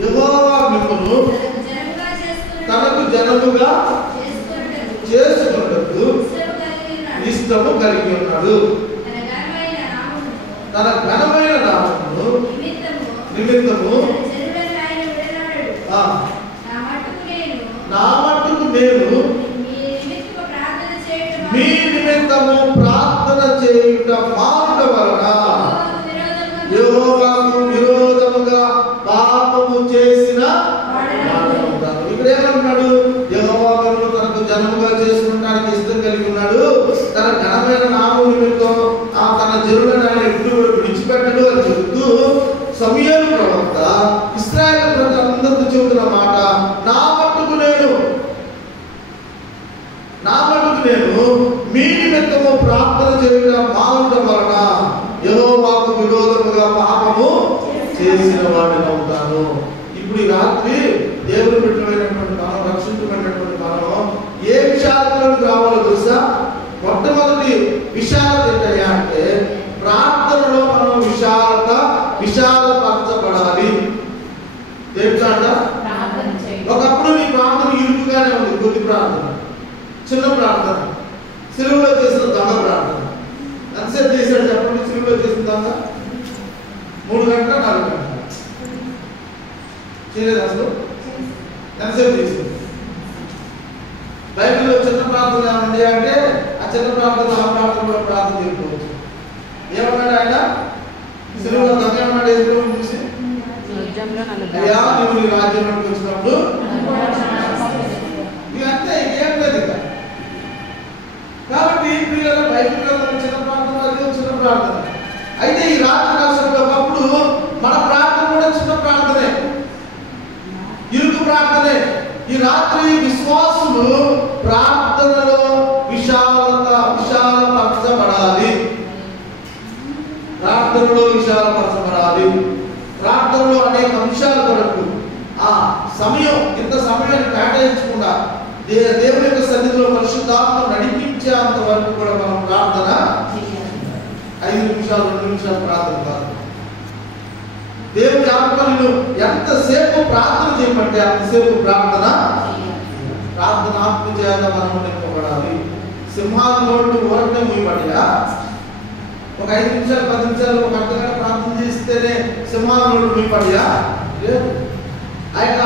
యెహోవా మిమ్మును తనకు జనముగా చేసుకొనుటకు ఇష్టము కలిగి ఉన్నాడు. తన ఘనమైన నామమును నిమిత్తము నా మట్టుకు నేను మీ నిమిత్తము ప్రార్థన చేయుట మానుట వలన యెహోవాకు విరోధముగా పాపము చేసిన వాడవుతాను. ఇక్కడ ఏమంటున్నాడు? యెహోవా తనకు జనముగా చేసుకుంటానికి ఇష్టం కలిగి ఉన్నాడు. తన ఘనమైన నామము నిమిత్తం తన జనులను ఆయన ఎప్పుడు విడిచిపెట్టడు అని చెబుతూ సమూయేలు ప్రవక్త ఇశ్రాయేలు ప్రజలందరితో చెబుతున్న మాట, నా మట్టుకు నేను మీ నిమిత్తము ప్రార్థన చేయడం మానుట వలన యెహోవాకు విరోధముగా పాపము చేసిన వాడిని అవుతాను. ఇప్పుడు ఈ రాత్రి దేవుని బిడ్డలైనటువంటి మనం, రక్షించబడినటువంటి మనం ఏ విషయాలకు రావాలో తెలుసా? మొట్టమొదటి విశాలత ఏంటయ్యా అంటే ప్రార్థనలో మనం విశాలపరచబడాలి. తెలుసా? ఒకప్పుడు నీ ప్రార్థన ఇరుకుగానే ఉంది. కొద్ది ప్రార్థన, చిన్న ప్రార్థన, సిలువలో చేసిన దొంగ ప్రార్థన. ఎంతసేపు చేశాడు చెప్పండి? సిలువలో చేసిన దొంగ 3 గంటల 4 గంటల చేయలేదు అసలు. ఎంతసేపు చేసింది? బైబిల్లో చిన్న ప్రార్థన ఏమండి అంటే ఆ చిన్న ప్రార్థన ఆ ప్రార్థన కూడా ప్రార్థన చేసుకోవచ్చు. ఏమన్నాడు ఆయన? సిలువలో దొంగ ఏమన్నాడు? వేసుకోవడం చూసి, అయ్యా నువ్వు నీ రాజ్యంలోకి వచ్చినప్పుడు ఇదంతా ఏం లేదు ఇక. కాబట్టి ప్రియుల బైబిల్ చిన్న ప్రార్థన, అది చిన్న ప్రార్థన. అయితే ఈ రాత్రి కాలంలో ఒకప్పుడు మన ప్రార్థన కూడా చిన్న ప్రార్థనే, ఇరుకు ప్రార్థనే. ఈ రాత్రి విశ్వాసులు ప్రార్థనలో విశాలపరచబడాలి. ప్రార్థనలో విశాలపరచబడాలి. ప్రార్థనలో అనేక అంశాల కొరకు సమయం, ఇంత సమయాన్ని కేటాయించకుండా దేవుని యొక్క సన్నిధిలో పరిశుద్ధాత్మ నడిపించేంత వరకు కూడా మనం ప్రార్థన 5 నిమిషాలు 2 నిమిషాలు ప్రార్థన కాదు. దేవుని ఆత్మను ఎంతసేపు ప్రార్థన చేయమంటే అంతసేపు ప్రార్థన ఆత్మ చేత మనం నింపబడాలి. సింహాలు నోళ్ళు ఊరకనే మూయబడ్డా ఒక 5 నిమిషాలు 10 నిమిషాలు ఒక అర్ధగంట ప్రార్థన చేస్తేనే సింహాలు నోళ్ళు మూయబడ్డా లేదు. ఆయన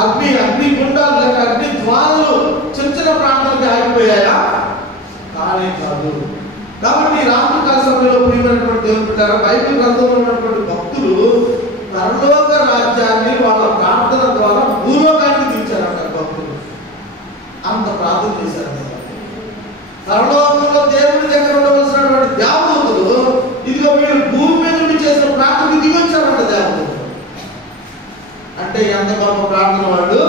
అగ్ని గుండాలు లేక అగ్ని జ్వాలలు చిన్న ప్రాంతానికి ఆగిపోయాయా? కానీ కాదు. కాబట్టి రాత్రికాల సమయంలో ప్రియమైనటువంటి దేవుని బిడ్డలారా, బైబిల్ గ్రంథంలో ఉన్నటువంటి భక్తులు పరలోక రాజ్యాన్ని వాళ్ళ ప్రార్థన ద్వారా భూలోకానికి తీర్చారంట. భక్తులు అంత ప్రార్థన చేశారు. పరలోకంలో దేవుడి దగ్గర ఉండవలసినటువంటి దేవదూతలు ఇదిగో వీళ్ళు భూమి మీద నుండి చేసిన ప్రార్థన దిగొచ్చారంట దేవదూతలు. అంటే ఎంత గొప్ప ప్రార్థన వాళ్ళు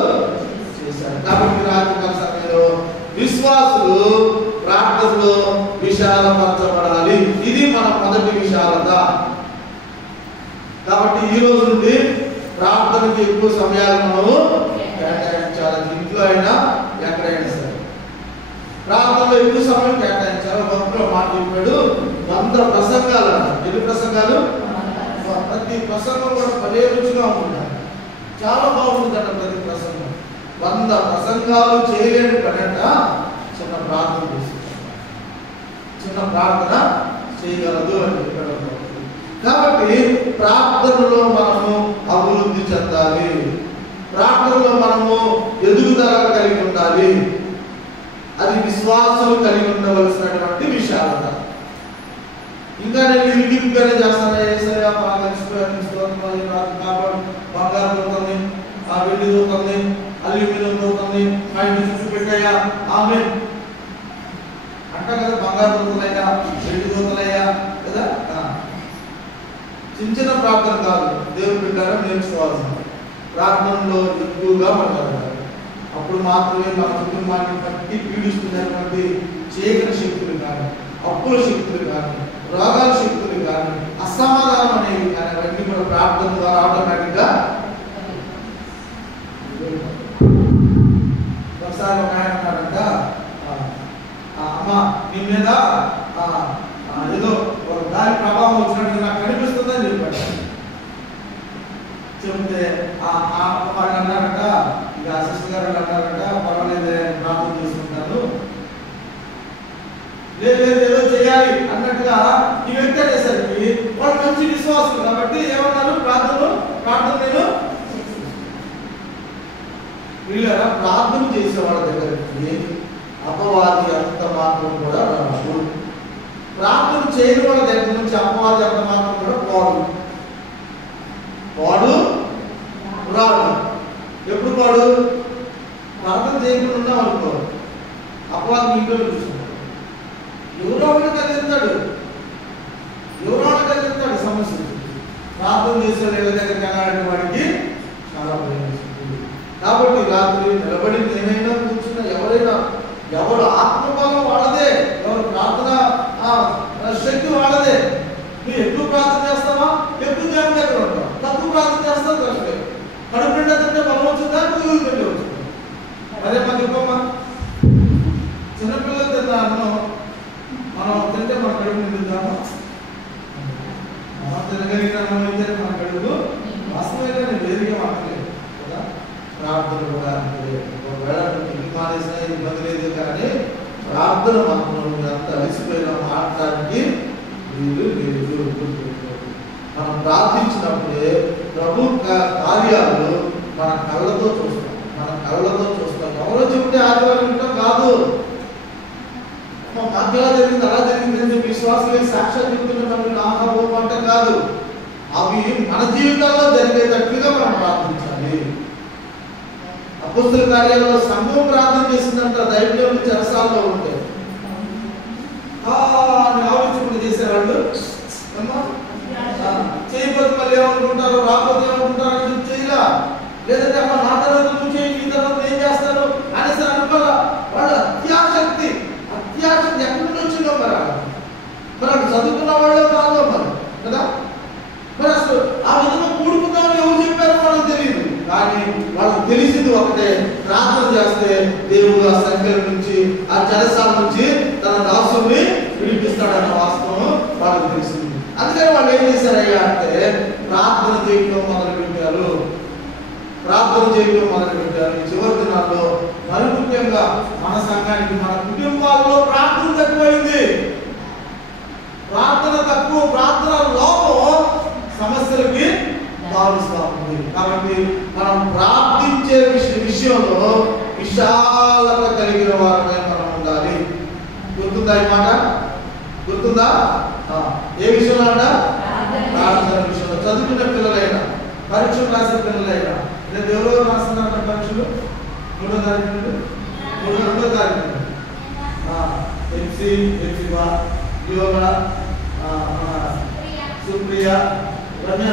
చేశారు. కాబట్టి రాత్రికాల సమయంలో విశ్వాసులు ప్రార్థనలో విశాలపరచబడాలి. ఇది మన మొదటి విశాలత. కాబట్టి ఈ రోజు నుండి ప్రార్థనకి ఎక్కువ సమయాలు మనము కేటాయించాలి. ఇంట్లో అయినా ఎక్కడైనా సరే ప్రార్థనలో ఎక్కువ సమయం కేటాయించాలి. భక్తులు మాట చెప్పాడు, 100 ప్రసంగాలు అన్న. ఎన్ని ప్రసంగాలు? ప్రతి ప్రసంగం కూడా భలే రుచిగా ఉంటుంది, చాలా బాగుంటుందట ప్రతి ప్రసంగం. 100 ప్రసంగాలు చేయలేని పనంట చిన్న ప్రార్థన చేసి, చిన్న ప్రార్థన చేయగలదు అని చెప్పాడు. కాబట్టి ప్రార్థనలో మనము అభివృద్ధి చెందాలి. ప్రార్థనలో మనము ఎదుగుదల కలిగి ఉండాలి. అది విశ్వాసులు కలిగి ఉండవలసినటువంటి విషయాలట. ఇంకా నేను ఇరిగిగానే చేస్తాను. ఏసయ్యా బాగా కాపాడు, బంగారం దొరుకుతుంది, వెండి దొరుకుతుంది, అల్యూమినియం దొరుకుతుంది, మా ఇంటి చుట్టూ పెట్టాయా ఆమె అంట కదా. బంగారం దొరుకుతున్నాయా, వెండి దొరుకుతున్నాయా కదా. చిన్న ప్రార్థన కాదు. దేవుని బిడ్డగా నేర్చుకోవాల్సిన ప్రార్థనలో ఎక్కువగా మాట్లాడాలి. అప్పుడు మాత్రమే మన కుటుంబాన్ని బట్టి పీడిస్తున్నటువంటి చీకటి శక్తులు కానీ, అప్పుల శక్తులు కానీ, రోగాల శక్తులు కానీ, అసమాధానం అనేవి కానీ అవన్నీ కూడా ప్రార్థన ద్వారా ఆటోమేటిక్గా. ఒకసారి ఒక ఆయన అన్నాడంట, అమ్మ నీ మీద ఏదో ఒక గాలి ప్రభావం వచ్చినట్టు నాకు కనిపిస్తుందని చెప్పాడు. చెప్తే వాళ్ళు అన్నారట, ఇక సిస్టర్ గారు అన్నారట, పర్వాలేదు ప్రార్థన చేసుకుంటాను, లేదు ఏదో చేయాలి అన్నట్టుగా ఈ వ్యక్తి అనేసరికి వాళ్ళు మంచి విశ్వాసం కాబట్టి ఏమన్నారు, ప్రార్థన నేను వీళ్ళరా ప్రార్థన చేసే వాళ్ళ దగ్గరికి అపవాది అంత మాత్రం కూడా రాదు. ప్రార్థన చేయని వాళ్ళ దగ్గర నుంచి అపవాది అంత మాత్రం కూడా వాడు రాడు. ఎప్పుడు వాడు ప్రార్థన చేయకుండా ఉన్నాం అనుకో, అపవాది ఇంట్లో చూసుకుంటాడు, ఎవరో కలిగిస్తాడు సమస్య. ప్రార్థన చేసే వాళ్ళ దగ్గరికి వెళ్ళాలంటే వాడికి చాలా భయం వేస్తుంది. కాబట్టి రాత్రి నిలబడి నేనైనా కూర్చున్నా, ఎవరు ఆత్మబలం వాళ్ళదే, ఎవరు ప్రార్థన శక్తి వాళ్ళదే. నువ్వు ఎక్కువ ప్రార్థన చేస్తావా, ఎక్కువ దేవుని దగ్గర ఉంటావు, తక్కువ ప్రార్థన చేస్తావు, కష్టమే. కడుపు నిండా తింటే బలం వచ్చిందా, నువ్వు తింటే వచ్చింది. అదే మా చెప్పమ్మా, చిన్నపిల్లలు తిన్నా అన్నం మనం తింటే మన కడుపు నిండుతామా, తినగలిగిన అన్నం అయితే మన కడుపు వాస్తవంగా నేను వేరుగా మాట్లాడలేదు కదా. ప్రార్థన కూడా ఒకవేళ ఇంటికి మానేసినా ఇబ్బంది లేదు, కానీ ప్రార్థన మాత్రం అంత అలసిపోయినా మాట్లాడడానికి వీలు లేదు. మనం ప్రార్థించినప్పుడే ప్రభు కార్యాలు మన కళ్ళతో చూస్తాం. ఎవరో చెప్తే ఆదివారం వింటాం కాదు, మధ్యలో జరిగింది అలా జరిగింది అని చెప్పి విశ్వాసం సాక్ష్యాలు చెప్తున్నప్పుడు ఆహారం అంటే కాదు, అవి మన జీవితాల్లో జరిగేటట్లుగా మనం ప్రార్థించాలి. అపోస్తల కార్యాలలో సంఘం ప్రార్థన చేసిందంట, దైవజనులు చెరసాల్లో ఉంటే ఆలోచించుకుంటూ చేసేవాళ్ళు. చేయకపోతే మళ్ళీ ఏమనుకుంటారు, రాకపోతే ఏమనుకుంటారు అని చెప్పి చేయలా. లేదంటే అమ్మ నా తర్వాత నువ్వు చేయి, ఈ తర్వాత ఏం చేస్తారు అనేసి అనుకోరా. వాళ్ళ అత్యాశక్తి ఎక్కడి నుంచి వచ్చిందో మరి అక్కడ చదువుకున్న వాళ్ళు కాదు మరి కదా. మరి అసలు ఆ విధంగా కూడుకుందామని ఎవరు చెప్పారో వాళ్ళకి తెలియదు, కానీ వాళ్ళకి తెలిసింది ఒకటే, ప్రార్థన చేస్తే దేవుడు ఆ సంఖ్యల నుంచి, ఆ జలసాల నుంచి తన దాసుని విడిపిస్తాడన్న వాస్తవం వాళ్ళకి తెలిసింది. అందుకని వాళ్ళు ఏం చేశారయ్యా అంటే ప్రార్థన చేయడం మొదలు పెట్టారు. ఈ చివరి దినాల్లో మరి ముఖ్యంగా మన సంఘానికి, మన కుటుంబాల్లో ప్రార్థన తక్కువైంది. ప్రార్థన లోపం సమస్యలకి దారుస్తా ఉంది. కాబట్టి మనం ప్రార్థించే విషయంలో విశాలత కలిగిన వారమే మనం ఉండాలి. గుర్తుందా ఈ మాట? గుర్తుందా? ఏ విషయంలో అంట? ప్రార్థన విషయంలో. చదువుకునే పిల్లలైనా, పరీక్షలు రాసే పిల్లలైనా, రేపు ఎవరో రాస్తున్నారు పరీక్షలు 3వ తారీఖు 2వ తారీఖు ఎఫ్సివా, యోగా, సుప్రియ, రమ్య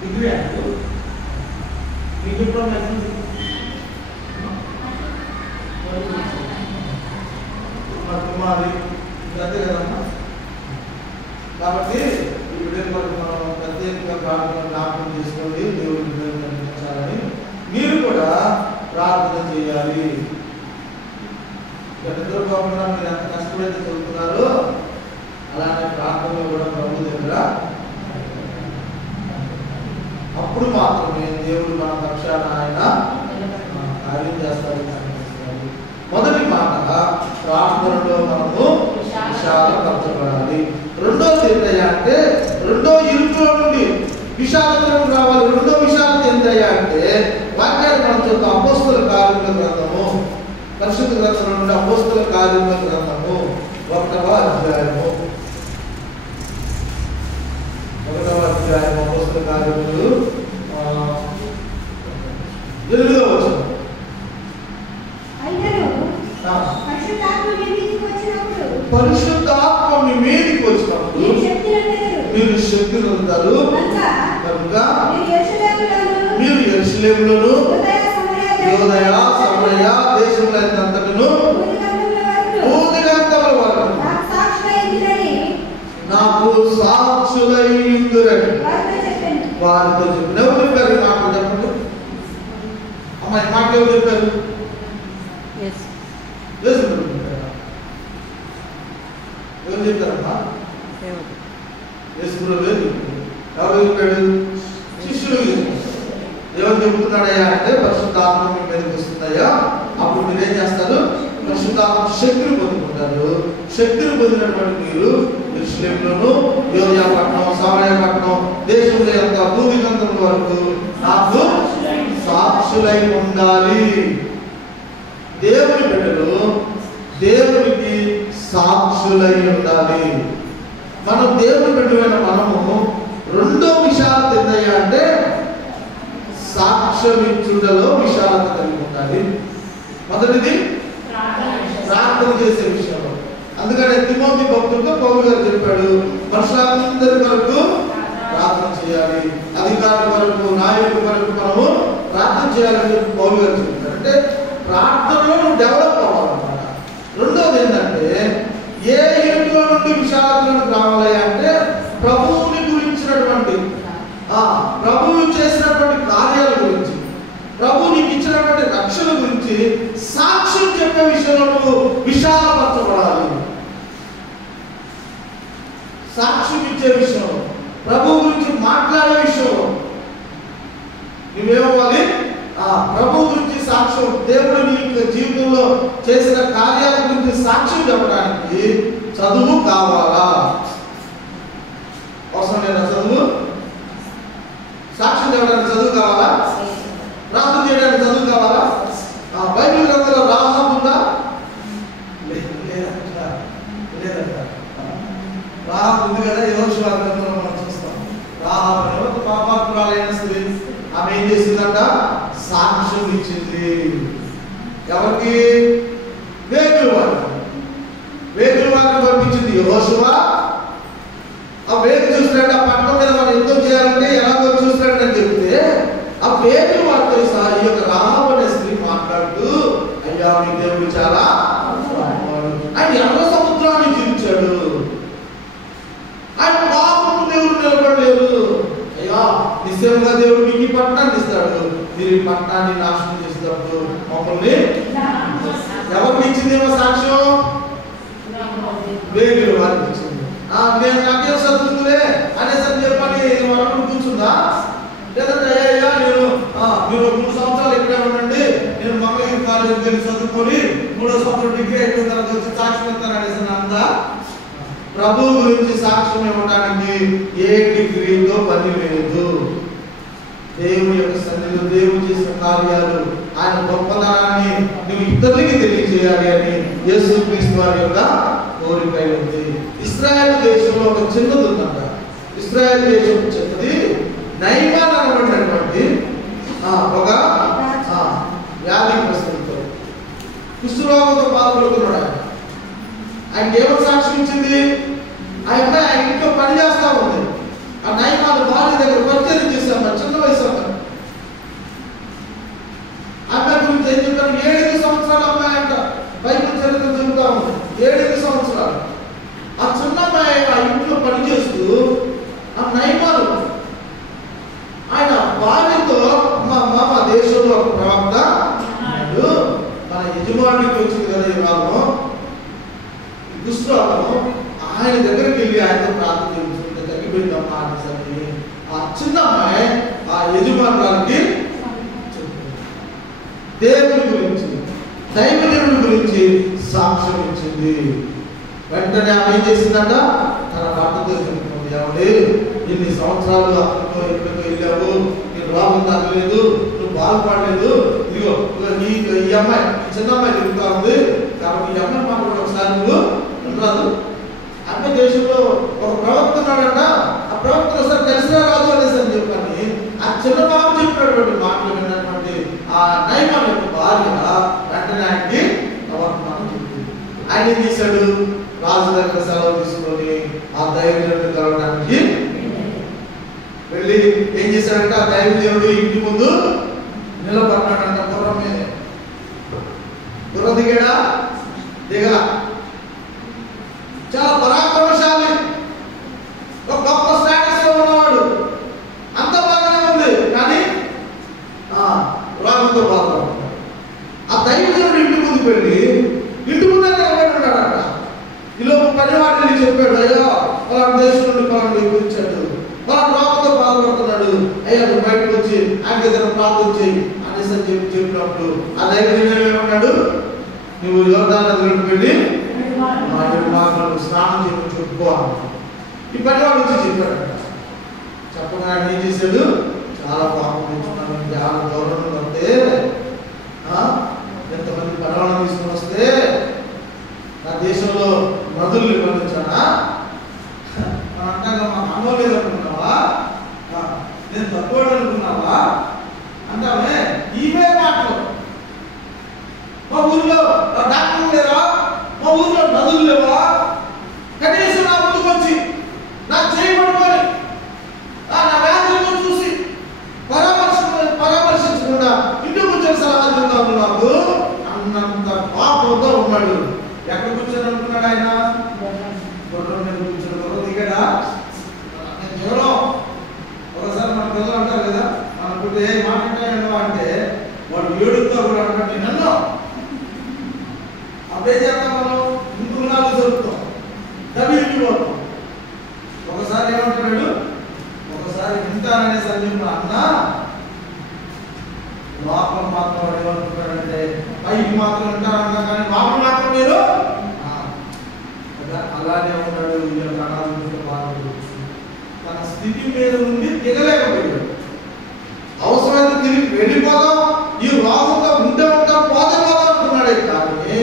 డిగ్రీ అంటూ మీకు ఎప్పుడు కుమారి అంతే కదమ్మా. కాబట్టి ఈ వీడియో మనం ప్రత్యేకంగా ప్రార్థన జ్ఞాపకం చేసుకోండి, దేవుడి కనిపించాలని మీరు కూడా ప్రార్థన చేయాలి. కాకుండా మీరు ఎంత కష్టపడితే చదువుతున్నారో అలానే ప్రార్థనలో కూడా ప్రభు దగ్గర, అప్పుడు మాత్రమే దేవుడు మన పక్షాన ఆయన కార్యం చేస్తాడు. మొదటి మాట, ప్రార్థనలో మనము విశాలపరచబడాలి. రెండోది ఏంటయ్యా అంటే, రెండో ఇరుకులో నుండి విశాలతలోకి రావాలి. రెండో విశాలత ఏంటయ్యా అంటే, వాక్యాన్ని మనం చూద్దాం. అపోస్తల కార్యముల గ్రంథము, పరిశుద్ధ గ్రంథం నుండి అపోస్తల కార్యముల గ్రంథము 1వ అధ్యాయము. అపోస్తల కార్యములు 8వ వచనం. పరిశుద్ధాత్మ మీ మీదికి వచ్చినప్పుడు మీరు శక్తి పొందుతారు కనుక మీరు యెరూషలేములోను యూదయ సమరయ దేశములంతటను భూదిగంతముల వరకు నాకు సాక్షులైయుందురని వారితో చెప్పిన. ఎవరు చెప్పారు ఈ మాట? చెప్పండి అమ్మా, ఈ మాట ఎవరు చెప్పారు? ఎవరు చెప్తారమ్మా? యేసు ప్రభువే చెప్పాడు. ఎవరు చెప్పాడు? శిష్యులు. ఎవరు చెబుతున్నాడయ్యా అంటే పరిశుద్ధాత్మ మీ మీదకి వస్తుందయ్యా, అప్పుడు మీరు ఏం చేస్తారు? పరిశుద్ధాత్మ శక్తిని పొందుకుంటారు. శక్తిని పొందినటువంటి మీరు యెరూషలేములోను, యోర్దా పట్టణం, సమరయ పట్టణం, దేశంలో ఎంత భూదిగంతం వరకు నాకు సాక్షులై ఉండాలి. దేవుని బిడ్డలు దేవునికి సాక్షులై ఉండాలి. మనం దేవుని బిడ్డలైన మనము రెండో విషయాలు ఏందయ్యా అంటే సాక్ష్యం ఇచ్చుటలో విశాలత కలిగి ఉండాలి. మొదటిది ప్రార్థన చేసే విషయంలో. అందుకనే తిమోతి భక్తుడితో పౌలు గారు చెప్పాడు, మనుషులందరి వరకు ప్రార్థన చేయాలి, అధికారుల వరకు, నాయకుల వరకు మనము ప్రార్థన చేయాలని చెప్పి పౌలు గారు చెప్తారు. అంటే ప్రార్థనలో నువ్వు డెవలప్ అవ్వాలన్నమాట. రెండోది ఏంటంటే ఏ ఇంట్లో నుండి విశాలతలను రావాలి అంటే ప్రభువుని గురించినటువంటి ప్రభువు చేసినటువంటి కార్యాల గురించి, ప్రభు నీకు ఇచ్చినటువంటి రక్షణ గురించి సాక్ష్యం చెప్పే విషయంలో నువ్వు విశాలపరచబడాలి. సాక్ష్యం ఇచ్చే విషయంలో, ప్రభు గురించి మాట్లాడే విషయంలో నువ్వేమవ్వాలి? ప్రభు గురించి సాక్ష్యం, దేవుడు నీ జీవితంలో చేసిన కార్యాల గురించి సాక్ష్యం చెప్పడానికి చదువు కావాలా? అవసరం లేదా చదువు? సాక్ష్యం చెప్పడానికి చదువు కావాలా? ప్రార్థన చేయడానికి చదువు కావాలా? బైబిల్ గ్రంథంలో రాహాబు ఉందా? లేదంట. రాహాబు ఉంది కదా, యెహోషువ గ్రంథంలో మనం చూస్తాం. రాహాబు ఒక పాపాత్మురాలైన స్త్రీ, ఆమె ఏం చేసిందంట? సాక్ష్యం ఇచ్చింది. ఎవరికి? వేగుల వారిని పంపించింది యెహోషువ. ఆ వేగు చూస్తున్నాడు, ఆ పట్టణం మీద మనం యుద్ధం చేయాలంటే ఎలాగో చూస్తున్నాడు అని చెప్తే ఆ వేగుల వారితో ఈ యొక్క రాహాబు అనే స్త్రీ మాట్లాడుతూ, అయ్యా మీ దేవుడు చాలా ఆయన ఎర్ర సముద్రాన్ని జీవించాడు, ఆయన పాపము దేవుడు నిలబడలేదు, అయ్యా నిశ్చయంగా దేవుడు మీకు ఈ పట్టణాన్ని ఇస్తాడు, మీరు ఈ పట్టణాన్ని నాశనం చేసేటప్పుడు మమ్మల్ని ఎవరికి ఇచ్చిందేమో సాక్ష్యం? వేగుల వారికి ఇచ్చింది. నేను నాకేం సత్తుందిలే అనేసరి చెప్పని వాళ్ళు కూర్చుందా? లేదంటే అయ్యా నేను మీరు 3 సంవత్సరాలు ఇక్కడే ఉండండి, నేను మంగళగిరి కాలేజీకి వెళ్ళి చదువుకొని 3వ సంవత్సరం డిగ్రీ అయిపోయిన తర్వాత వచ్చి సాక్ష్యం ఇస్తాను అనేసి అందా? ప్రభు గురించి సాక్ష్యం ఇవ్వడానికి ఏ డిగ్రీతో పని లేదు. దేవుని యొక్క సన్నిధిలో దేవుడు చేసిన కార్యాలు, ఆయన గొప్పతనాన్ని నువ్వు ఇతరులకి తెలియజేయాలి అని యేసుక్రీస్తు వారి యొక్క కోరిక ఉంది. ఇశ్రాయేలు దేశంలో ఒక చిన్నది ఉందంట. ఇశ్రాయేలు దేశం చిన్నది నైమాన్ అనబడినటువంటి ఒక వ్యాధిగ్రస్తులతో కుష్ఠరోగంతో బాధపడుతున్నాడు. ఆయన ఏమో సాక్ష్యం ఇచ్చింది? ఆ అమ్మాయి ఆయన ఇంట్లో పని చేస్తా ఉంది. ఆ నైమాన్ భార్య దగ్గర పరిచయం చేశాం, చిన్న వయసు అమ్మాయి. అమ్మాయి గురించి ఏం చెప్పారు? 7 సంవత్సరాల అమ్మాయి అంట. బైబిల్ చరిత్ర చెబుతా ఉంది 7 సంవత్సరాలు. ఆ చిన్న అమ్మాయి ఆ ఇంట్లో పని చేస్తూ ఆ నైమాను ఆయన భార్యతో, మా దేశంలో ఒక ప్రవక్త మన యజమానికి వచ్చింది కదా ఈ రాగం దుష్ట్రాగం, ఆయన దగ్గరికి వెళ్ళి ఆయనతో ప్రార్థన చేయించుకుంటే తగ్గిపోయిందమ్మా అనేసరికి ఆ చిన్న అమ్మాయి ఆ యజమానురానికి దేవుని గురించి, దైవజనుడి గురించి సాక్ష్యం ఇచ్చింది. వెంటనే ఆమె ఏం చేసిందంట? తన భర్తతో చెప్పుకుంది, ఏమండి ఇన్ని సంవత్సరాలు అక్కడికో ఎక్కడికో వెళ్ళావు, నేను రోగం తగ్గలేదు, నువ్వు బాగుపడలేదు, ఇదిగో ఈ అమ్మాయి, ఈ చిన్న అమ్మాయి తిరుగుతా ఉంది, కాబట్టి ఈ అమ్మాయి మాట కూడా ఒకసారి నువ్వు రాదు. అన్ని దేశంలో ఒక ప్రవక్త ఉన్నాడంట, ఆ ప్రవక్త ఒకసారి కలిసినా రాదు అనేసి అని చెప్పని ఆ చిన్న బాబు చెప్పినటువంటి మాటలు విన్నటువంటి ఆ నైమాన్ యొక్క భార్య వెంటనే ఆయనకి ప్రవర్తమానం చెప్పింది. ఆయన ఏం చేశాడు? రాజు దగ్గర సెలవు తీసుకొని ఆ దైవజనుడిని కలవడానికి వెళ్ళి ఏం చేశాడంటే ఆ దైవజనుడు ఇంటి ముందు నిలబడ్డాడంట. గుర్రం మీద గుర్రం దిగాడా? దిగలా. చాలా పరాక్రమశాలి, ఒక గొప్ప స్టేటస్ లో ఉన్నవాడు, అంత బాగానే ఉంది. కానీ రోగంతో బాధపడుతున్నాడు. ఆ దైవజనుడు ఇంటి ముందుకు వెళ్ళి ఇంటి ముందే నిలబెట్టున్నాడట. ఈలోపు పనివాడిని చెప్పాడు, అయ్యా పలానా దేశం నుండి పలానా వ్యక్తి వచ్చాడు, పలానా రోగంతో బాధపడుతున్నాడు, అయ్యా నువ్వు బయటకు వచ్చి వచ్చి ఆయన దగ్గర ప్రార్థన చేయి అనేసి అని చెప్పినప్పుడు ఆ దైవజనుడు ఏమన్నాడు, నువ్వు యోర్దాను నదిలోకి వెళ్ళి మా 7 మార్గాలు స్నానం చేయమని చెప్పుకో అన్నాడు. ఈ పనివాడు వచ్చి చెప్పాడంట. చెప్పగా ఆయన ఏం చేశాడు, చాలా పాపం తెచ్చుకున్నాను, చాలా గౌరవం వస్తే ఎంతమంది పడవలను తీసుకొని వస్తే నా దేశంలో నదులు నిర్వహించానా అంటాగా మాకు అనుభవం లేదనుకున్నావా, నేను తక్కువ అనుకున్నావా అంటామే. ఇవే మాటలు. మా ఊర్లో డాక్టర్లు లేవా, మా ఊర్లో నదులు లేవా, కనీసం నా ముందుకు వచ్చి నా చేయబడుకొని నా వ్యాధులతో చూసి పరామర్శించకుండా ఇంటికి కూర్చొని సలహా చెప్తాను నాకు అన్నంత పాపంతో ఉన్నాడు. ఎక్కడ కూర్చొని అనుకున్నాడు ఆయన, గుర్రం మీద కూర్చొని గుర్రం దిగాడా ఎవరో. ఒకసారి మన పిల్లలు అంటారు కదా, మనకుంటే ఏ మాట్లాడాను అంటే వాడు ఏడుతో కూడా అంటే నన్ను అప్పుడే చేస్తాం, మనం ఇంకొక 4 జరుపుతాం, డబ్బులు పోతాం. ఒకసారి ఏమంటున్నాడు, ఒకసారి వింటాననే సందర్భంలో అన్న లోపల మాత్రం వాడు ఏమంటున్నాడంటే పైకి మాత్రం వింటారన్నా కానీ లోపల మాత్రం మీరు అలానే ఉన్నాడు. తన స్థితి మీద నుండి దిగలేకపోయాడు. అవసరమైతే తిరిగి వెళ్ళిపోదాం, ఈ రోగంతో ఉంటే ఉంటాం, పోతే పోదాం అంటున్నాడే. కానీ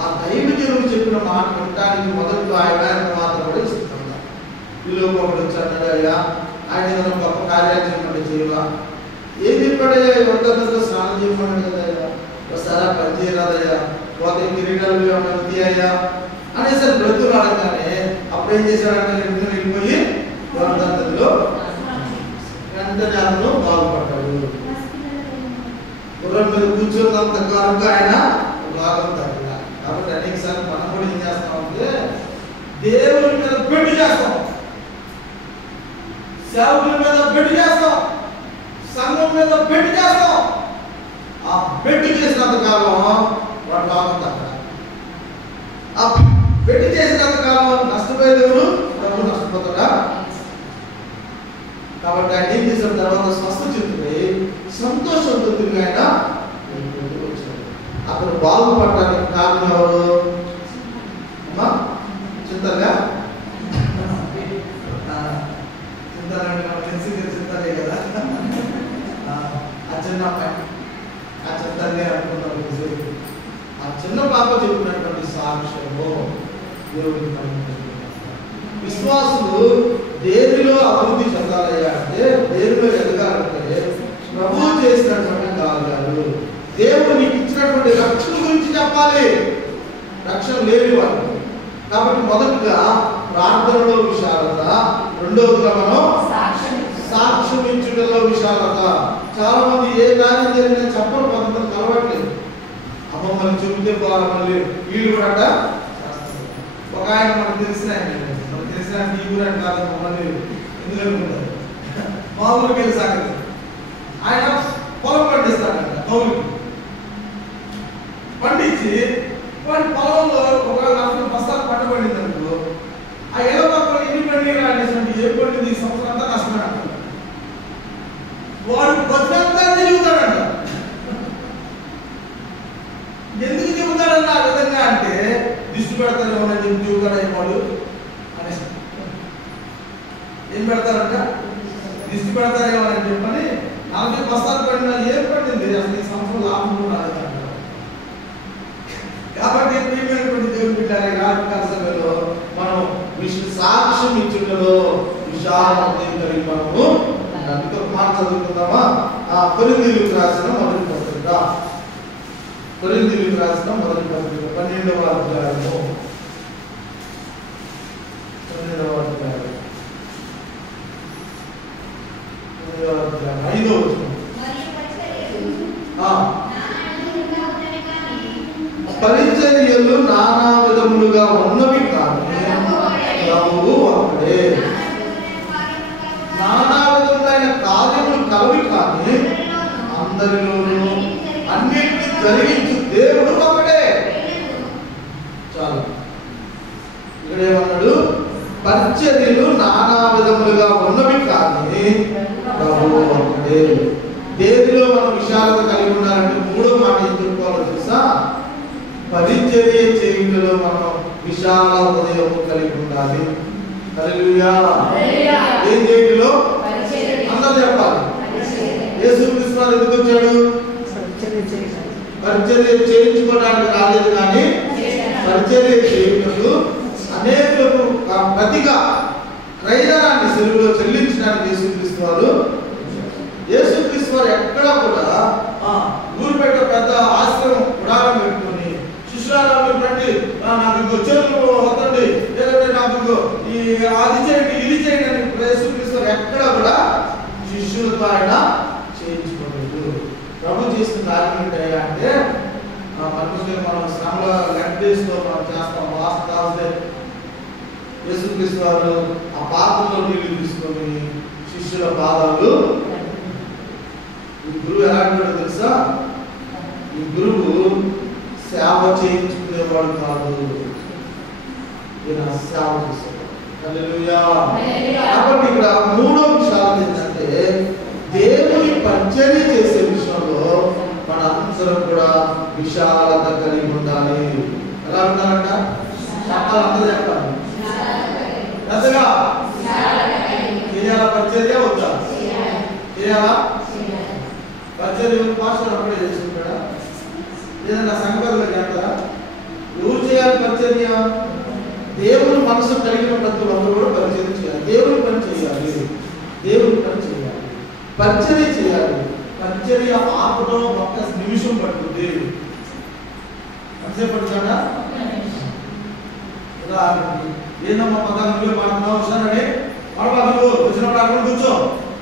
ఆ దైవజనుడు చెప్పిన మాట వినడానికి మొదట్లో ఆయన ఎంత మాత్రం కూడా ఇస్తున్నాడు. వీళ్ళు ఒకటి వచ్చాడు, అయ్యా ఆయన ఏదైనా గొప్ప కార్యాలు చేయమంటే చేయవా, ఏం చెప్పాడయ్యా, ఎవరితో స్నానం చేయమన్నాడు కదయ్యా, ఒకసారి పని చేయరాదయ్యా, పోతే కిరీటాలు ఏమన్నా తీయ్యా అనేసరి బ్రతులు రాడగానే అప్పుడు ఏం చేశాడంటే వెళ్ళిపోయి నదిలో వెంటనే అతను బాగుపడ్డాడు. గుర్రం మీద కూర్చున్నంత కాలంగా ఆయన రోగం తగ్గ. కాబట్టి అనేకసార్లు మనం కూడా ఏం చేస్తామంటే దేవుని మీద పెట్టి చేస్తాం, సేవకుల మీద పెట్టి చేస్తాం, సంఘం మీద పెట్టి చేస్తాం. ఆ పెట్టి చేసినంత కాలం వాడు రోగం తగ్గ. ఆ పెట్టి చేసినంత కాలం నష్టపోయేదేవుడు డబ్బు నష్టపోతాడా. కాబట్టి ఆయన ఏం చేసిన తర్వాత స్వస్థ చెందుతుంది, సంతోషంతో తిరిగి ఆయన వచ్చాడు. అతను బాగుపడడానికి కారణం ఎవరు అమ్మా, చింతగా చింతలంటే మనకు తెలిసి చింతలే కదా. ఆ చిన్న అమ్మాయి ఆ చింతలే అనుకున్నాడు. ఆ చిన్న పాప చెప్పినటువంటి సాక్ష్యము దేవుడికి విశ్వాసులు దేనిలో అభివృద్ధి చెందాలయ్యా అంటే, దేనిలో ఎదగాలంటే ప్రభువు చేసినటువంటి కార్యాలు, దేవుడు నీకు ఇచ్చినటువంటి రక్షణ గురించి చెప్పాలి. రక్షణ లేని వాళ్ళు కాబట్టి మొదటగా ప్రార్థనలో విశాలత, రెండవదిగా మనం సాక్ష్యం ఇచ్చుటలో విశాలత. చాలా మంది ఏ కార్యం జరిగినా చెప్పడం కొంతమంది కలవట్లేదు. అమ్మమ్మని చెబితే పోవాలి, మళ్ళీ వీళ్ళు కూడా ఒక ఆయన మనకు తెలిసిన ఈ ఊరని కాదు, మమ్మల్ని ఎందుకు అనుకుంటారు, మా ఊరికి వెళ్ళి సాగదు. ఆయన పొలం పండిస్తాడంట, కౌలుకి పండించి వాడి పొలంలో ఒక 40 బస్తాలు పంట పండింది అనుకో, ఆ 20 మొక్కలు ఎన్ని పండిగా అనేటువంటి ఏ పండింది ఈ సంవత్సరం అంతా కష్టమే అంటారు. వాడు బతుకంతా తిరుగుతాడంట. ఎందుకు చెబుతాడన్న ఆ విధంగా అంటే దిష్టి పెడతారేమో అని చెప్పి చెబుతాడేమోడు అనేసి ఏం పెడతారంట, దిష్టి పెడతారేమో అని చెప్పని 40 బస్తాలు పడినా ఏం పడింది అసలు ఈ సంవత్సరం లాభం రాలేదు అంటారు. కాబట్టి ప్రియమైనటువంటి దేవుని బిడ్డలారా, రాజకీయ సభలో మనం సాక్ష్యం ఇచ్చుటలో విశాలత కలిగి మనము ఇంకొక మాట చదువుకుందామా. కొరింథీయులకు రాసిన మొదటి పత్రిక, కొరింథీయులకు రాసిన మొదటి పత్రిక 12వ అధ్యాయము 5వ వచనం. పరిచర్యలు నానా విధములుగా ఉన్నవి కానీ ప్రభువు ఒక్కడే. నానా విధములైన కార్యములు కలవి కానీ అందరిలోనూ అన్నిటినీ జరిగించు దేవుడు ఒకడే. చాలు. ఇక్కడేమన్నాడు, పరిచర్యలు నానా విధములుగా ఉన్నవి కానీ ప్రభువు ఒక్కడే. దేనిలో మనం విశాలత కలిగి ఉండాలంటే మూడో మాట ఏం చెప్పుకోవాలో తెలుసా? పరిచర్య చేయుటలో మనం విశాల హృదయం కలిగి ఉండాలి. హల్లెలూయా. ఏం చేయుటలో? అందరూ చెప్పాలి. యేసుక్రీస్తు వారు ఎందుకు వచ్చాడు? పరిచర్య చేయించుకోవడానికి రాలేదు, కానీ పరిచర్య చేయుటకు అనేకులకు ప్రతిగా క్రయధనాన్ని సిలువలో చెల్లించడానికి యేసుక్రీస్తు వారు ఎక్కడా కూడా ఊరు పెట్ట పెద్ద ఆశ్రమం గుడారం పెట్టుకుని శిష్యురాలు రండి, నాకు ఇంకో చెరువు వద్దండి, లేదంటే నాకు ఇంకో ఈ అది చేయండి ఇది చేయండి అని యేసుక్రీస్తు వారు ఎక్కడా కూడా శిష్యులతో ఆయన చేయించుకోలేదు. ప్రభు చేసిన కార్యం ఏంటయ్యా అంటే, మనం శ్రమలో లెఫ్ట్ డేస్ లో మనం చేస్తాం. లాస్ట్ థర్స్డే యేసుక్రీస్తు వారు ఆ పాత్రలో నీళ్లు తీసుకొని శిష్యుల పాదాలు. ఈ గురువు ఎలాంటి తెలుసా? ఈ గురువు సేవ చేయించుకునేవాడు కాదు, ఈయన సేవ చేసేవాడు. హల్లెలూయా. కాబట్టి ఇక్కడ మూడో విషయాలు ఏంటంటే, దేవుని పరిచర్య చేసే విషయంలో మన అందరం కూడా విశాలత కలిగి ఉండాలి. ఎలా ఉండాలంట? చెప్పాలంతా చెప్పాలి. పెద్దగా చేయాలా? పరిచర్య వద్దా? చేయాలా? పరిచర్య పాస్టర్ అప్పుడే చేసుకుంటాడా? ఏదన్నా సంఘటనలు చేస్తారా? ఎవరు చేయాలి పరిచర్య? దేవుని మనసు కలిగిన ప్రతి ఒక్కరు కూడా పరిచర్య చేయాలి. దేవుని పని చేయాలి, దేవుని పని చేయాలి, పరిచర్య చేయాలి. పరిచర్య ఆపడం ఒక్క నిమిషం పడుతుంది. అంతసేపు పడుతుందా? ఏందమ్మా పదాలు నువ్వే మాట్లాడుతున్నావు సరే పడబాబు వచ్చినప్పుడు అక్కడ కూర్చో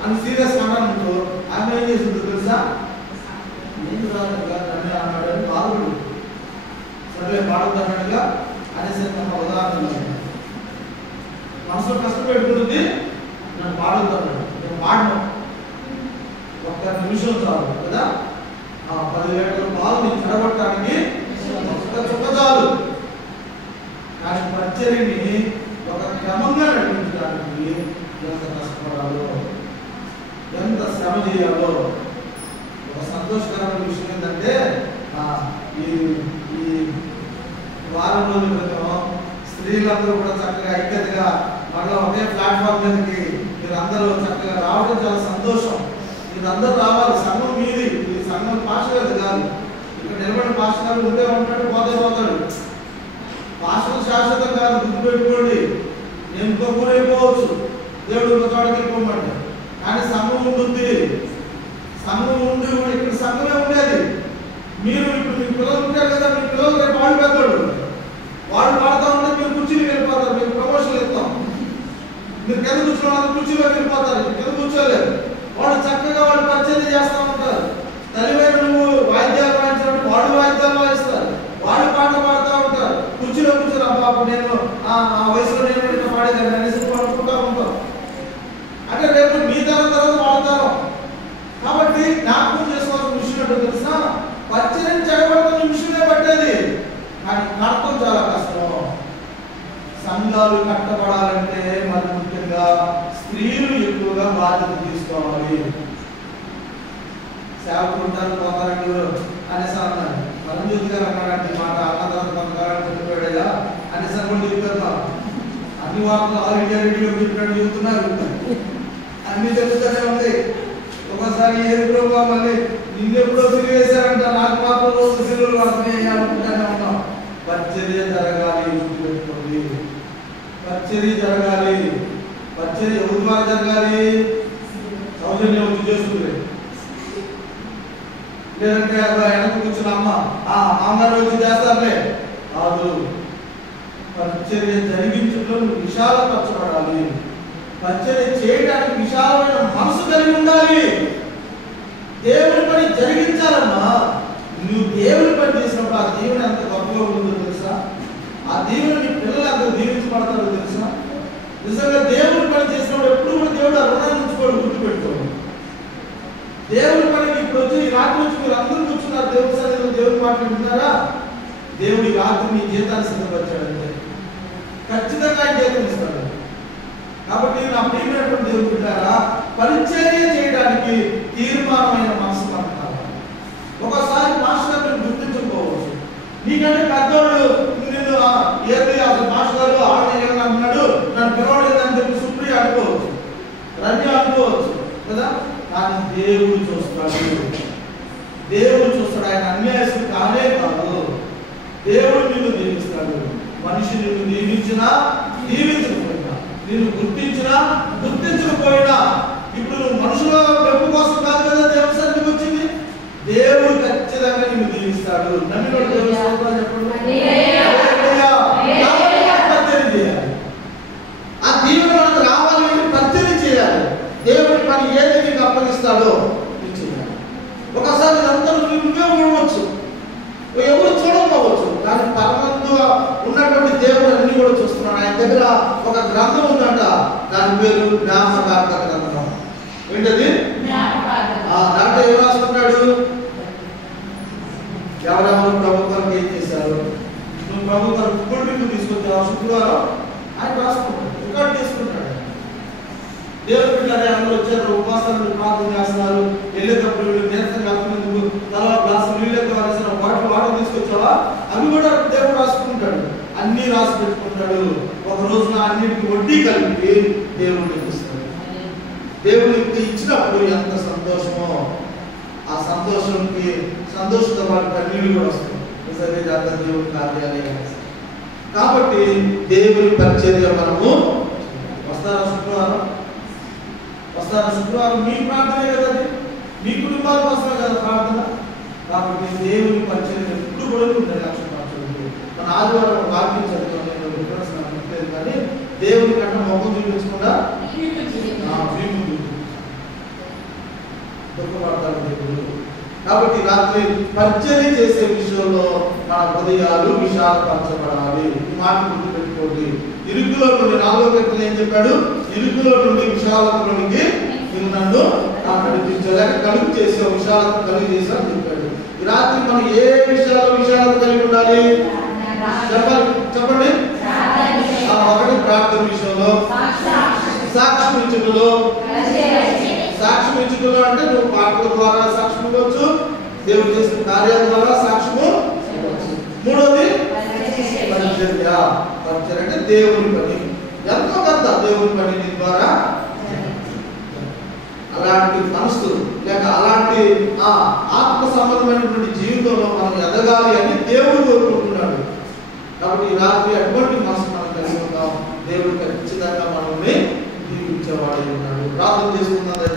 అని సీరియస్ అన్నాను. ఆమె ఏం చేసిందో తెలుసా? నేను రాదుగా నన్ను అన్నాడు అని బాధపడు. సరే పాడొద్దు అన్నట్టుగా అనేసి ఉదాహరణ మనసులో కష్టపెట్టుకుంటుంది. నన్ను పాడొద్దు అన్నాడు. నేను పాడను, ఒక్క నిమిషం చాలు కదా. 10 లీటర్ల పాలు నేను చెడగొట్టడానికి ఒక్క చుక్క చాలు. కానీ పరిచర్యని ఒక క్రమంగా నడిపించడానికి ఎంత కష్టపడాలో, ఎంత శ్రమ చేయాలో. ఒక సంతోషకరమైన విషయం ఏంటంటే, ఈ వారం రోజుల క్రితం స్త్రీలందరూ కూడా చక్కగా ఐక్యతగా మళ్ళీ ఒకే ప్లాట్ఫామ్ మీదకి మీరందరూ చక్కగా రావడం చాలా సంతోషం. మీరందరూ రావాలి. సంఘం మీది, ఈ సంఘం పాస్టర్ కాదు. ఇక్కడ నిలబడిన పాస్టర్ ఉంటే ఉంటే పోతాడు. పాస్టర్ శాశ్వతం కాదు, గుర్తుపెట్టుకోండి. నేను ఇంకో ఊరైపోవచ్చు, దేవుడు ఇంకో చోటకి వెళ్ళిపోమంటే. కానీ సంఘం ఉంటుంది. సంఘం ఉండి ఇక్కడ సంఘమే ఉండేది. మీరు ఇప్పుడు మీ పిల్లలు ఉంటారు కదా, మీ పిల్లలు రేపు వాళ్ళు పెద్దోడు, వాళ్ళు పాడుతూ ఉంటే మీరు కుర్చీలు వెళ్ళిపోతారు. మీకు ప్రమోషన్లు ఇస్తాం. మీరు కింద కూర్చున్న వాళ్ళు కుర్చీలో వెళ్ళిపోతారు, కింద కూర్చోలేరు. వాళ్ళు చక్కగా వాళ్ళు పరిచర్య చేస్తూ ఉంటారు. తల్లివైన నువ్వు వాయిద్యాలు వాయించినప్పుడు వాళ్ళు వాయిద్యాలు వాయిస్తారు, వాళ్ళు పాట పాడుతూ ఉంటారు. కుర్చీలో కూర్చొని అబ్బా నేను ఆ వయసులో నేను ఇట్లా పాడేదాన్ని అనేసి అనుకుంటూ ఉంటాం. అంటే రేపు మీ తర్వాత వాడతారు. కాబట్టి జ్ఞాపకం చేసుకోవాల్సిన విషయం ఏంటో తెలుసా? పరిచయం చేయబడుతున్న విషయమే పట్టేది, కానీ కడతం చాలా కష్టం. సంఘాలు కట్టబడాలంటే మరి ముఖ్యంగా స్త్రీలు ఎక్కువగా బాధ్యత తీసుకోవాలి. సేవకులు ఉంటారు, పోతారండి అనేసి అన్నారు. మరంజ్యోతి గారు అన్నారంటే మాట అన్న తర్వాత కొంతకాలం చెప్పాడయ్యా అనేసి కూడా చెప్పారు. అన్ని వార్తలు ఆల్ ఇండియా రేడియో చెప్పినట్టు చెబుతున్నారు, అన్ని తెలుస్తూనే ఉంది. ఒకసారి ఏది ప్రభావ మళ్ళీ నిన్నెప్పుడో సిరి వేశారంట, నాకు మాత్రం రోజు సిరువులు పడుతున్నాయి అనుకుంటానే ఉన్నాం. పరిచర్య జరగాలి, గుర్తుపెట్టుకోండి. పరిచర్య జరగాలి. పరిచర్య ఎవరి ద్వారా జరగాలి? సౌజన్యం వచ్చి చేస్తుంది, లేదంటే వెనక కూర్చున్న అమ్మ అమ్మగారు వచ్చి చేస్తారులే కాదు. పరిచర్య జరిగించడం విశాలపరచబడాలి. పరిచర్య చేయడానికి విశాలమైన మనసు కలిగి ఉండాలి. దేవుని పని జరిగించాలమ్మా. నువ్వు దేవుని పని చేసినప్పుడు ఆ దేవుని ఎంత గొప్పగా ఉంటుందో తెలుసా? ఆ దేవుని నీ పిల్లలు ఎంత దీవించబడతారో తెలుసా? నిజంగా దేవుని పని చేసినప్పుడు ఎప్పుడు కూడా దేవుడు ఆ రుణాన్ని ఉంచుకోవడం గుర్తుపెట్టుకోండి. దేవుని పనికి ఇప్పుడు వచ్చి ఈ రాత్రి వచ్చి మీరు అందరూ కూర్చున్నారు, దేవుని సన్నిధిలో దేవుని మాటలు వింటున్నారా? దేవుడి రాత్రి మీ జీతాన్ని సిద్ధపరిచాడంటే ఖచ్చితంగా ఆయన జీతం ఇస్తాడు. కాబట్టి నా ప్రియమైనటువంటి దేవుడు బిడ్డారా, పరిచర్య చేయడానికి తీర్మానమైన మనసు మనకు కావాలి. ఒకసారి మాస్టర్ గారు గుర్తించకపోవచ్చు, నీకంటే పెద్దోళ్ళు నిన్ను ఏది అసలు మాస్టర్ గారు ఆడేయాలని అంటున్నాడు, నన్ను పిలవలేదని చెప్పి సుప్రియ అనుకోవచ్చు, రమ్య అనుకోవచ్చు కదా. కానీ దేవుడు చూస్తాడు, దేవుడు చూస్తాడు. ఆయన అన్యాయస్తుడు కానే కాదు. దేవుడు నిన్ను దీవిస్తాడు. మనిషి నిన్ను దీవించినా దీవించకపోయినా, నిన్ను గుర్తించినా గుర్తించకపోయినా, ఇప్పుడు నువ్వు మనుషుల మెప్పు కోసం కాదు కదా దేవుని సన్నిధికి వచ్చింది. దేవుడు ఖచ్చితంగా నిన్ను దీవిస్తాడు. నమ్మినోడు దేవుని స్తోత్రాలు చెప్పండి. పరిచర్య చేయాలి. ఆ దీవెన మనకు రావాలి అంటే పరిచర్య చేయాలి. దేవుడి పని ఏది నీకు అప్పగిస్తాడో నువ్వు చేయాలి. ఒకసారి ఇదంతా నువ్వే ఉండవచ్చు, ఎవరు చూడకపోవచ్చు, కానీ పరమందు ఉన్నటువంటి దేవుడు అన్ని కూడా చూస్తున్నాడు. ఆయన దగ్గర ఒక గ్రంథం ఉందంట, దాని పేరు జ్ఞాపకార్థ గ్రంథం. ఏంటది? దాంట్లో ఏం రాసుకుంటాడు? ఎవరెవరు ప్రభు కొరకు ఏం చేశారు, నువ్వు ప్రభు కొరకు కుటుంబీకు తీసుకొచ్చావు శుక్రవారం ఆయన రాసుకుంటాడు, రికార్డు చేసుకుంటాడు. దేవుడు బిడ్డలు అందరూ వచ్చారు, ఉపవాసాలు ప్రార్థన చేస్తున్నారు, వెళ్ళేటప్పుడు నేర్చని వెళ్తున్నందుకు తల గ్లాసు నీళ్ళతో వారేసిన వాటర్ తీసుకొచ్చావా, అవి కూడా దేవుడు రాసుకుంటాడు. అన్ని రాసి పెట్టుకుంటాడు. ఒక రోజున అన్నిటికి వడ్డీ కలిపి దేవుడికి ఇస్తాడు. దేవుడికి ఇచ్చినప్పుడు ఎంత సంతోషమో, ఆ సంతోషంతో పాటు కన్నీళ్ళు కూడా వస్తాయి. సరే అంత దేవుడి కార్యాలయం. కాబట్టి దేవుని పరిచర్య మనము వస్తారా శుక్రవారం మీ ప్రార్థనే కదండి, మీ కుటుంబాల కోసమే కదా ప్రార్థన. కాబట్టి దేవుని పరిచర్య ఎప్పుడు కూడా నిర్లక్ష్యపరచదు. మన ఆదివారం వాక్యం చదువుతాం, నేను రిఫరెన్స్ నాకు చెప్పలేదు, కానీ దేవుని కంటే మొహం చూపించకుండా దుఃఖపడతాడు దేవుడు. కాబట్టి రాత్రి పరిచర్య చేసే విషయంలో మన హృదయాలు విశాలపరచబడాలి. ఈ మాట గుర్తు పెట్టుకోండి. ఇరుకులో నుండి 4వ కీర్తన ఏం చెప్పాడు? ఇరుకులో నుండి విశాలతలోనికి నేను నన్ను నడిపించలేక కలుగు చేసే విశాలత కలుగు చేశాను చెప్పాడు. ఈ రాత్రి మనం ఏ విషయాలు విశాలత కలిగి ఉండాలి చెప్పండి. ఒకటి ప్రార్థన విషయంలో, సాక్ష్యం ఇచ్చుటలో. సాక్ష్యం ఇచ్చుటలో అంటే నువ్వు పాటల ద్వారా సాక్ష్యం ఇవ్వచ్చు, దేవుడు చేసిన కార్యాల ద్వారా సాక్ష్యము. మూడోది పరిచర్య. పరిచర్య అంటే దేవుని పని, ఎంతో కొంత దేవుని పని నీ ద్వారా. అలాంటి మనసు లేక అలాంటి ఆత్మ సంబంధమైనటువంటి జీవితంలో మనం ఎదగాలి అని దేవుడు కోరుకుంటున్నాడు. కాబట్టి ఈ రాత్రి అటువంటి మనసు మనం కలిగి ఉంటాం. దేవుడు ఖచ్చితంగా మనల్ని దీవించేవాడై ఉన్నాడు. ప్రార్థన చేసుకుందాం.